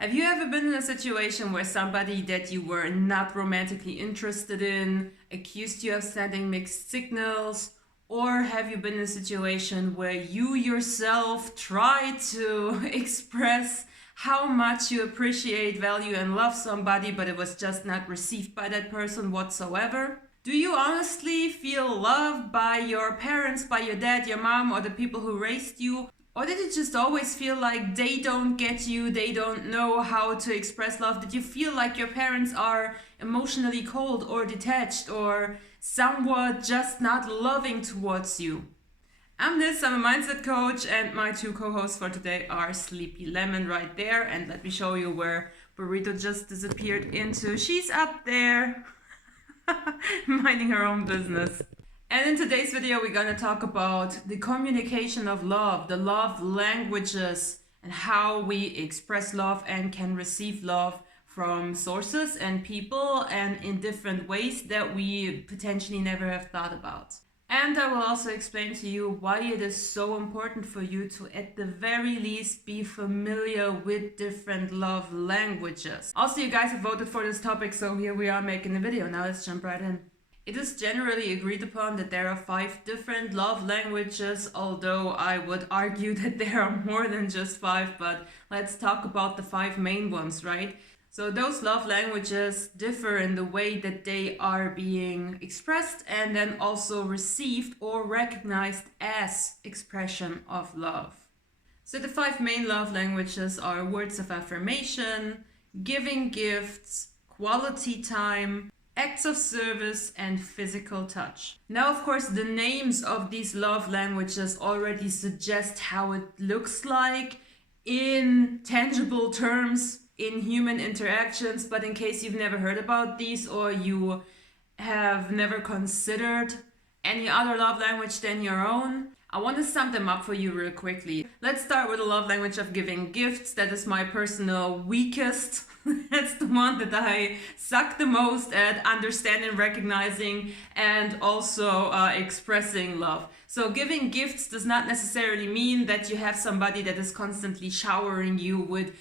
Have you ever been in a situation where somebody that you were not romantically interested in accused you of sending mixed signals? Or have you been in a situation where you yourself tried to express how much you appreciate, value, and love somebody, but it was just not received by that person whatsoever? Do you honestly feel loved by your parents, by your dad, your mom, or the people who raised you? Or did it just always feel like they don't get you, they don't know how to express love? Did you feel like your parents are emotionally cold or detached or somewhat just not loving towards you? I'm a mindset coach, and my two co-hosts for today are Sleepy Lemon right there, and let me show you where Burrito just disappeared into. She's up there, minding her own business. And in today's video, we're gonna talk about the communication of love, the love languages, and how we express love and can receive love from sources and people and in different ways that we potentially never have thought about. And I will also explain to you why it is so important for you to, at the very least, be familiar with different love languages. Also, you guys have voted for this topic, so here we are making a video. Now let's jump right in. It is generally agreed upon that there are 5 different love languages, although I would argue that there are more than just 5, but let's talk about the 5 main ones, right? So those love languages differ in the way that they are being expressed and then also received or recognized as expression of love. So the 5 main love languages are words of affirmation, giving gifts, quality time, acts of service, and physical touch. Now, of course, the names of these love languages already suggest how it looks like in tangible terms in human interactions, but in case you've never heard about these or you have never considered any other love language than your own, I want to sum them up for you real quickly. Let's start with the love language of giving gifts. That is my personal weakest. That's the one that I suck the most at understanding, recognizing, and also expressing love. So giving gifts does not necessarily mean that you have somebody that is constantly showering you with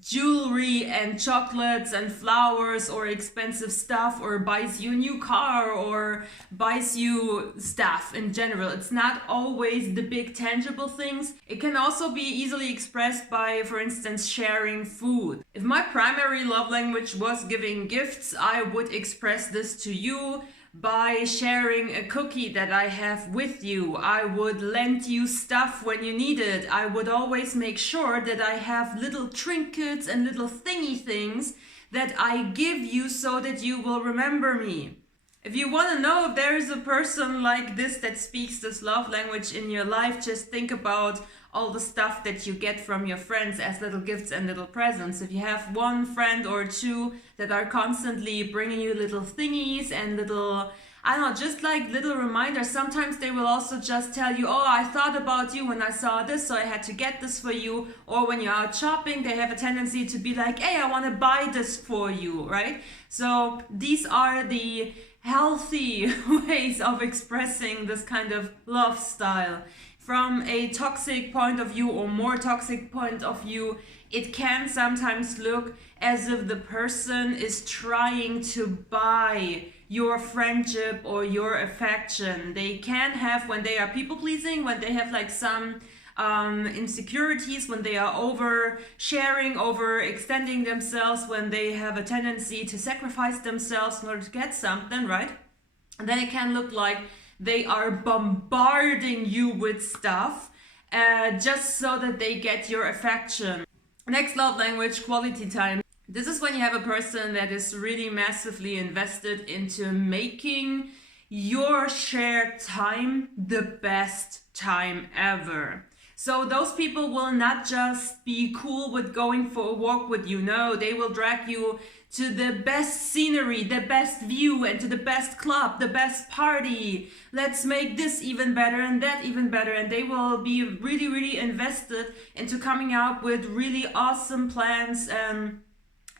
jewelry and chocolates and flowers or expensive stuff, or buys you a new car or buys you stuff in general. It's not always the big tangible things. It can also be easily expressed by, for instance, sharing food. If my primary love language was giving gifts, I would express this to you by sharing a cookie that I have with you. I would lend you stuff when you need it. I would always make sure that I have little trinkets and little thingy things that I give you so that you will remember me. If you want to know if there is a person like this that speaks this love language in your life, just think about all the stuff that you get from your friends as little gifts and little presents. If you have one friend or two that are constantly bringing you little thingies and little, I don't know, just like little reminders. Sometimes they will also just tell you, oh, I thought about you when I saw this, so I had to get this for you. Or when you're out shopping, they have a tendency to be like, hey, I want to buy this for you, right? So these are the healthy ways of expressing this kind of love style. From a toxic point of view or more toxic point of view, it can sometimes look as if the person is trying to buy your friendship or your affection. They can have, when they are people pleasing, when they have like some insecurities, when they are over sharing, over extending themselves, when they have a tendency to sacrifice themselves in order to get something, right? And then it can look like they are bombarding you with stuff just so that they get your affection. Next love language, quality time. This is when you have a person that is really massively invested into making your shared time the best time ever. So those people will not just be cool with going for a walk with you. No, they will drag you to the best scenery, the best view, and to the best club, the best party. Let's make this even better and that even better. And they will be really, really invested into coming out with really awesome plans and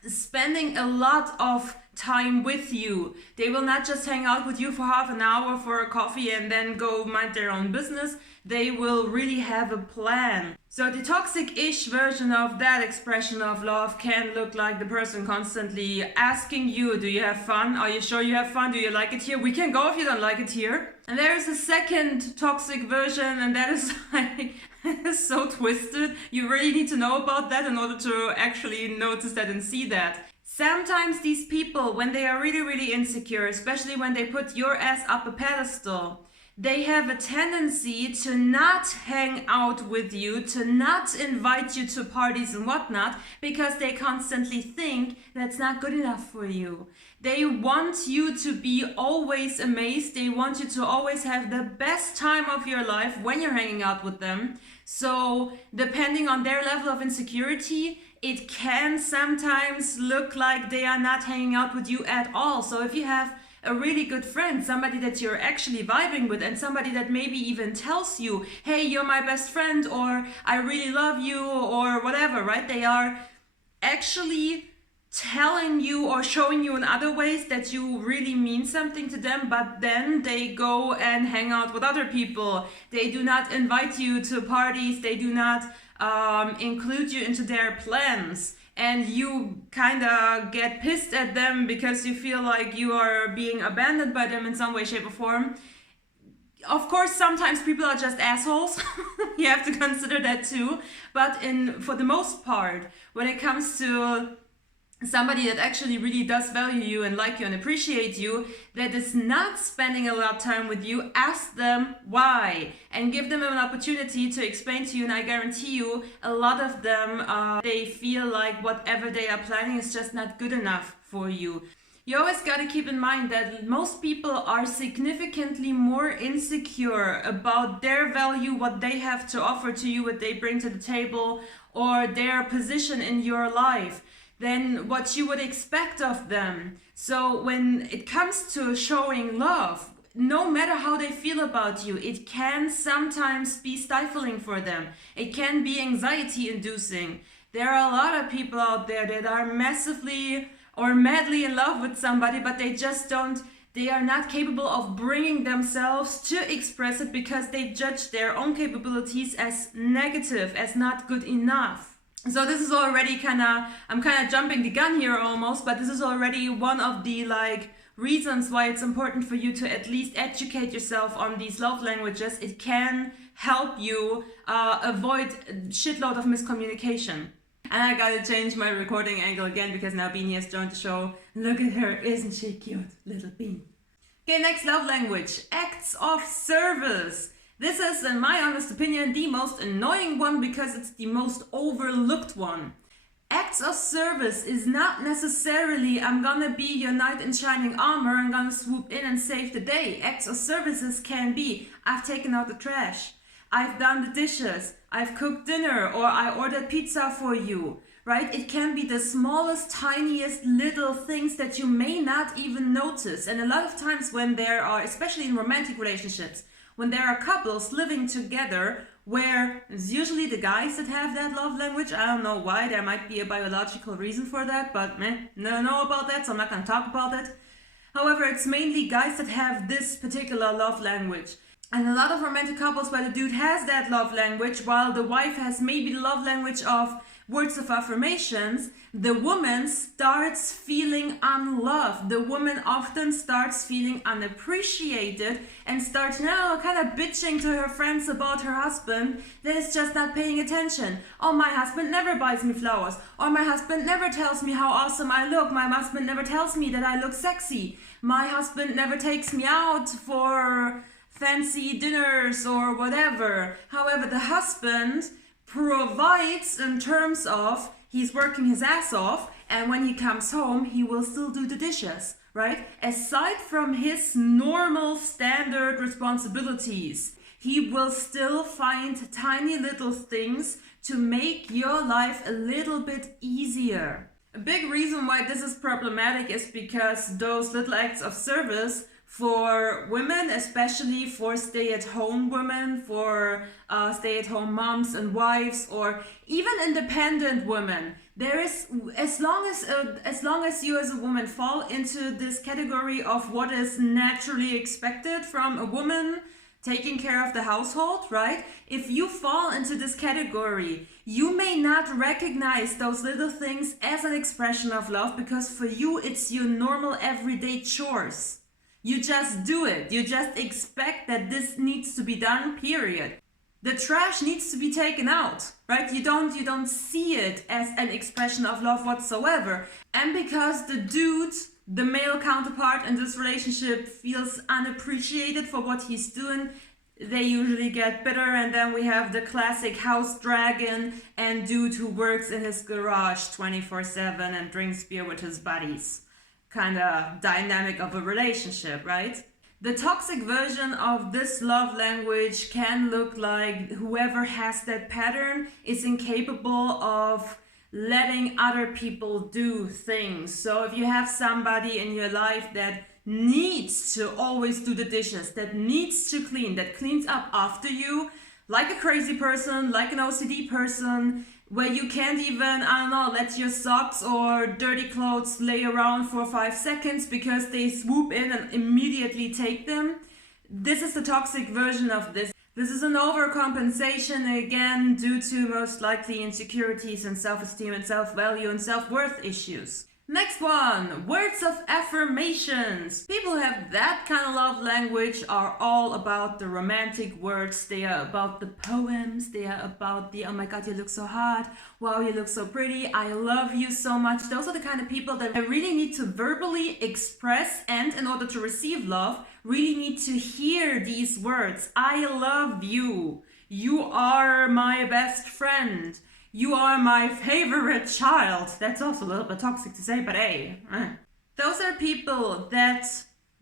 spending a lot of time with you. They will not just hang out with you for half an hour for a coffee and then go mind their own business. They will really have a plan. So the toxic-ish version of that expression of love can look like the person constantly asking you, do you have fun? Are you sure you have fun? Do you like it here? We can go if you don't like it here. And there is a second toxic version, and that is like is so twisted. You really need to know about that in order to actually notice that and see that. Sometimes these people, when they are really, really insecure, especially when they put your ass up a pedestal, they have a tendency to not hang out with you, to not invite you to parties and whatnot, because they constantly think that's not good enough for you. They want you to be always amazed. They want you to always have the best time of your life when you're hanging out with them. So depending on their level of insecurity, it can sometimes look like they are not hanging out with you at all. So if you have a really good friend, somebody that you're actually vibing with, and somebody that maybe even tells you, hey, you're my best friend, or I really love you, or whatever, right? They are actually telling you or showing you in other ways that you really mean something to them, but then they go and hang out with other people. They do not invite you to parties. They do not include you into their plans. And you kind of get pissed at them because you feel like you are being abandoned by them in some way, shape, or form. Of course, sometimes people are just assholes. You have to consider that too. But for the most part, when it comes to somebody that actually really does value you and like you and appreciate you, that is not spending a lot of time with you, ask them why and give them an opportunity to explain to you. And I guarantee you, a lot of them, they feel like whatever they are planning is just not good enough for you. You always got to keep in mind that most people are significantly more insecure about their value, what they have to offer to you, what they bring to the table, or their position in your life, than what you would expect of them. So when it comes to showing love, no matter how they feel about you, it can sometimes be stifling for them. It can be anxiety inducing. There are a lot of people out there that are massively or madly in love with somebody, but they are not capable of bringing themselves to express it because they judge their own capabilities as negative, as not good enough. So this is already I'm kind of jumping the gun here almost, but this is already one of the reasons why it's important for you to at least educate yourself on these love languages. It can help you avoid a shitload of miscommunication. And I gotta change my recording angle again because now Beanie has joined the show. Look at her, isn't she cute, little Bean? Okay, next love language, acts of service. This is, in my honest opinion, the most annoying one because it's the most overlooked one. Acts of service is not necessarily, I'm gonna be your knight in shining armor, I'm gonna swoop in and save the day. Acts of services can be, I've taken out the trash, I've done the dishes, I've cooked dinner, or I ordered pizza for you, right? It can be the smallest, tiniest little things that you may not even notice. And a lot of times when there are, especially in romantic relationships, when there are couples living together where it's usually the guys that have that love language. I don't know why, there might be a biological reason for that, but don't know about that, so I'm not going to talk about it. However, it's mainly guys that have this particular love language. And a lot of romantic couples where the dude has that love language while the wife has maybe the love language of words of affirmations, the woman starts feeling unloved. The woman often starts feeling unappreciated and starts now kind of bitching to her friends about her husband that is just not paying attention. Oh, my husband never buys me flowers. Or my husband never tells me how awesome I look. My husband never tells me that I look sexy. My husband never takes me out for fancy dinners or whatever. However, the husband provides in terms of he's working his ass off, and when he comes home he will still do the dishes, right? Aside from his normal standard responsibilities, he will still find tiny little things to make your life a little bit easier. A big reason why this is problematic is because those little acts of service for women, especially for stay-at-home women, for stay-at-home moms and wives, or even independent women, There is, as long as you as a woman fall into this category of what is naturally expected from a woman taking care of the household, right? If you fall into this category, you may not recognize those little things as an expression of love, because for you it's your normal everyday chores. You just do it. You just expect that this needs to be done, period. The trash needs to be taken out, right? You don't see it as an expression of love whatsoever. And because the dude, the male counterpart in this relationship, feels unappreciated for what he's doing, they usually get bitter. And then we have the classic house dragon and dude who works in his garage 24/7 and drinks beer with his buddies. Kind of dynamic of a relationship, right? The toxic version of this love language can look like whoever has that pattern is incapable of letting other people do things. So if you have somebody in your life that needs to always do the dishes, that needs to clean, that cleans up after you, like a crazy person, like an OCD person, where you can't even, I don't know, let your socks or dirty clothes lay around for 5 seconds because they swoop in and immediately take them. This is the toxic version of this. This is an overcompensation, again, due to most likely insecurities and self-esteem and self-value and self-worth issues. Next one, words of affirmations. People who have that kind of love language are all about the romantic words. They are about the poems. They are about the, oh my God, you look so hot. Wow, you look so pretty. I love you so much. Those are the kind of people that I really need to verbally express, and in order to receive love, really need to hear these words. I love you. You are my best friend. You are my favorite child. That's also a little bit toxic to say, but hey. Those are people that,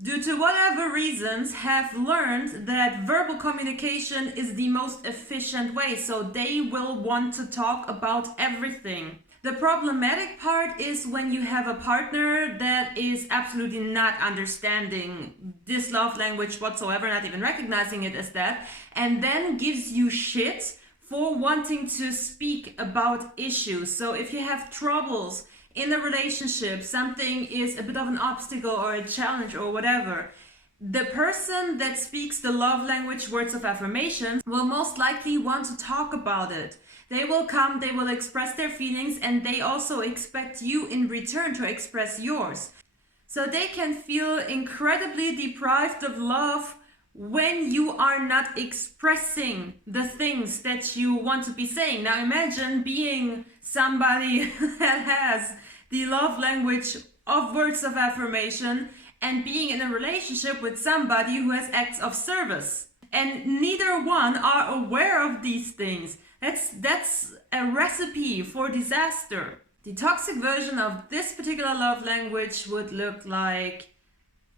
due to whatever reasons, have learned that verbal communication is the most efficient way. So they will want to talk about everything. The problematic part is when you have a partner that is absolutely not understanding this love language whatsoever, not even recognizing it as that, and then gives you shit for wanting to speak about issues. So if you have troubles in a relationship, something is a bit of an obstacle or a challenge or whatever, the person that speaks the love language words of affirmation will most likely want to talk about it. They will come, they will express their feelings, and they also expect you in return to express yours. So they can feel incredibly deprived of love when you are not expressing the things that you want to be saying. Now imagine being somebody that has the love language of words of affirmation and being in a relationship with somebody who has acts of service. And neither one are aware of these things. That's a recipe for disaster. The toxic version of this particular love language would look like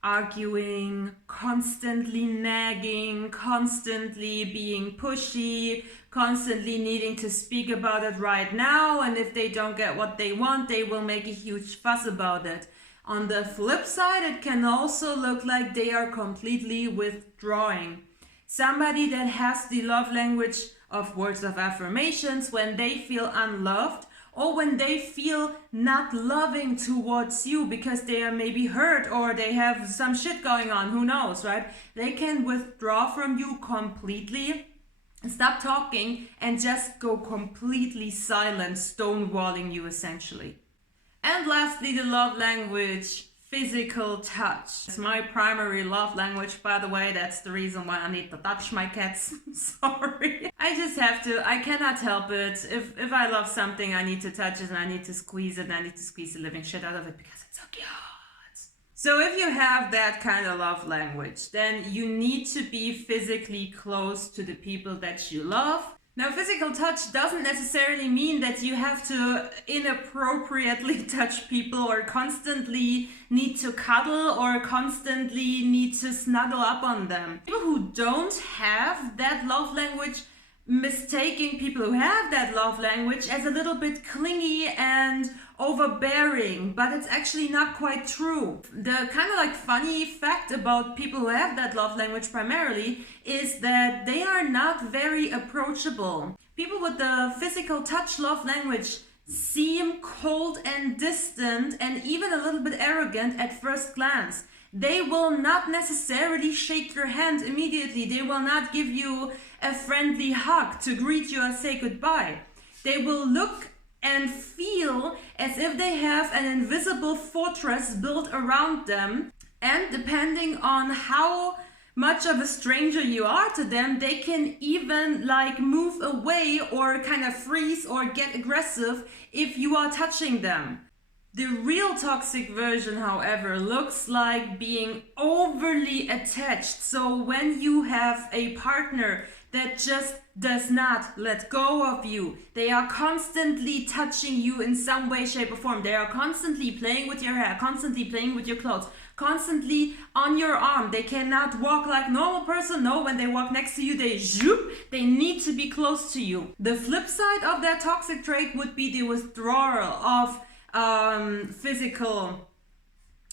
arguing, constantly nagging, constantly being pushy, constantly needing to speak about it right now, and if they don't get what they want, they will make a huge fuss about it. On the flip side, it can also look like they are completely withdrawing. Somebody that has the love language of words of affirmations when they feel unloved, or when they feel not loving towards you because they are maybe hurt or they have some shit going on, who knows, right? They can withdraw from you completely, stop talking, and just go completely silent, stonewalling you essentially. And lastly, the love language, physical touch. It's my primary love language, by the way. That's the reason why I need to touch my cats. Sorry. I just have to. I cannot help it. If I love something, I need to touch it and I need to squeeze it and I need to squeeze the living shit out of it because it's so cute. So if you have that kind of love language, then you need to be physically close to the people that you love. Now, physical touch doesn't necessarily mean that you have to inappropriately touch people or constantly need to cuddle or constantly need to snuggle up on them. People who don't have that love language mistaking people who have that love language as a little bit clingy and overbearing, but it's actually not quite true. The kind of like funny fact about people who have that love language primarily is that they are not very approachable. People with the physical touch love language seem cold and distant and even a little bit arrogant at first glance. They will not necessarily shake your hand immediately. They will not give you a friendly hug to greet you and say goodbye. They will look and feel as if they have an invisible fortress built around them. And depending on how much of a stranger you are to them, they can even like move away or kind of freeze or get aggressive if you are touching them. The real toxic version, however, looks like being overly attached. So when you have a partner that just does not let go of you, they are constantly touching you in some way, shape, or form. They are constantly playing with your hair, constantly playing with your clothes, constantly on your arm. They cannot walk like normal person. No, when they walk next to you, they zoop. They need to be close to you. The flip side of that toxic trait would be the withdrawal of physical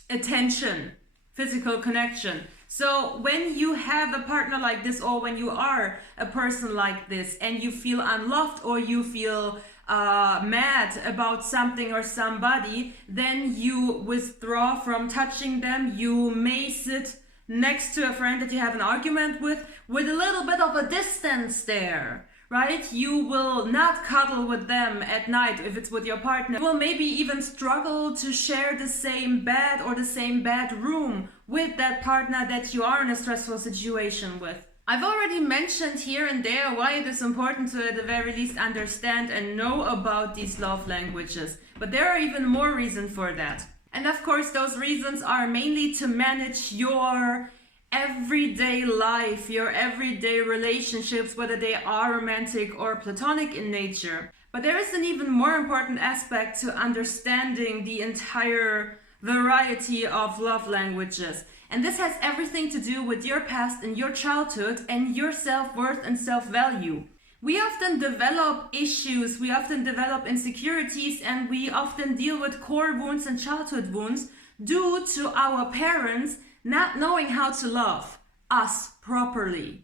attention, physical connection. So when you have a partner like this, or when you are a person like this and you feel unloved, or you feel mad about something or somebody, then you withdraw from touching them. You may sit next to a friend that you have an argument with a little bit of a distance there. Right? You will not cuddle with them at night if it's with your partner. You will maybe even struggle to share the same bed or the same bedroom with that partner that you are in a stressful situation with. I've already mentioned here and there why it is important to at the very least understand and know about these love languages. But there are even more reasons for that. And of course, those reasons are mainly to manage your everyday life, your everyday relationships, whether they are romantic or platonic in nature. But there is an even more important aspect to understanding the entire variety of love languages. And this has everything to do with your past and your childhood and your self-worth and self-value. We often develop issues, we often develop insecurities, and we often deal with core wounds and childhood wounds due to our parents not knowing how to love us properly.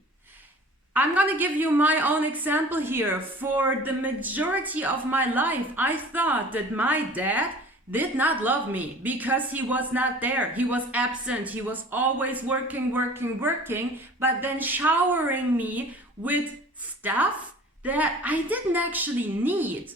I'm gonna give you my own example here. For the majority of my life, I thought that my dad did not love me because he was not there. He was absent. He was always working, but then showering me with stuff that I didn't actually need.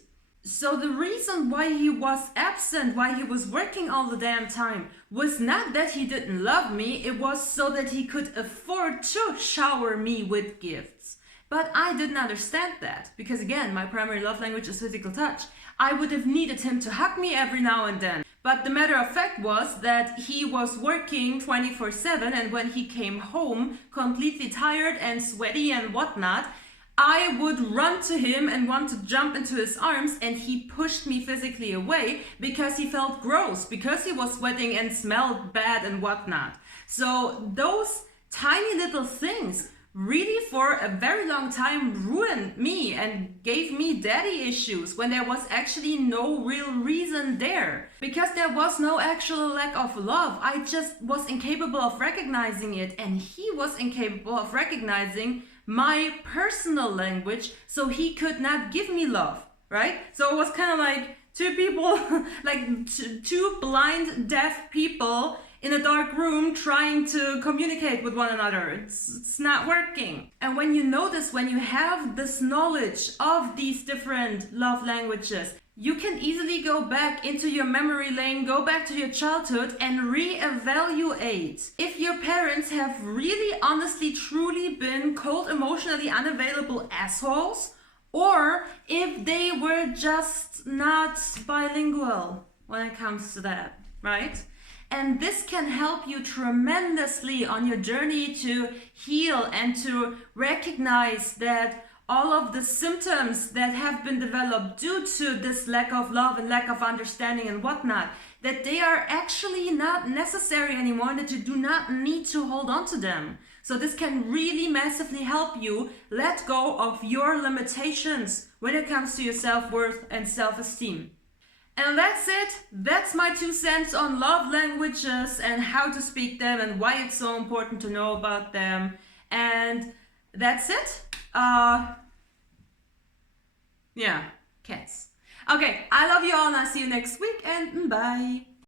So the reason why he was absent, why he was working all the damn time, was not that he didn't love me. It was so that he could afford to shower me with gifts. But I didn't understand that because, again, my primary love language is physical touch. I would have needed him to hug me every now and then. But the matter of fact was that he was working 24/7, and when he came home completely tired and sweaty and whatnot, I would run to him and want to jump into his arms, and he pushed me physically away because he felt gross, because he was sweating and smelled bad and whatnot. So those tiny little things really for a very long time ruined me and gave me daddy issues when there was actually no real reason there. Because there was no actual lack of love. I just was incapable of recognizing it, and he was incapable of recognizing my personal language, so he could not give me love, right? So it was kind of like two people, like two blind, deaf people in a dark room trying to communicate with one another. It's not working. And when you notice, when you have this knowledge of these different love languages, you can easily go back into your memory lane, go back to your childhood and reevaluate if your parents have really honestly truly been cold, emotionally unavailable assholes, or if they were just not bilingual when it comes to that, right? And this can help you tremendously on your journey to heal and to recognize that all of the symptoms that have been developed due to this lack of love and lack of understanding and whatnot, that they are actually not necessary anymore, that you do not need to hold on to them. So this can really massively help you let go of your limitations when it comes to your self-worth and self-esteem. And that's it. That's my 2 cents on love languages and how to speak them and why it's so important to know about them. And that's it. Yeah, cats. Okay, I love you all and I'll see you next week and bye.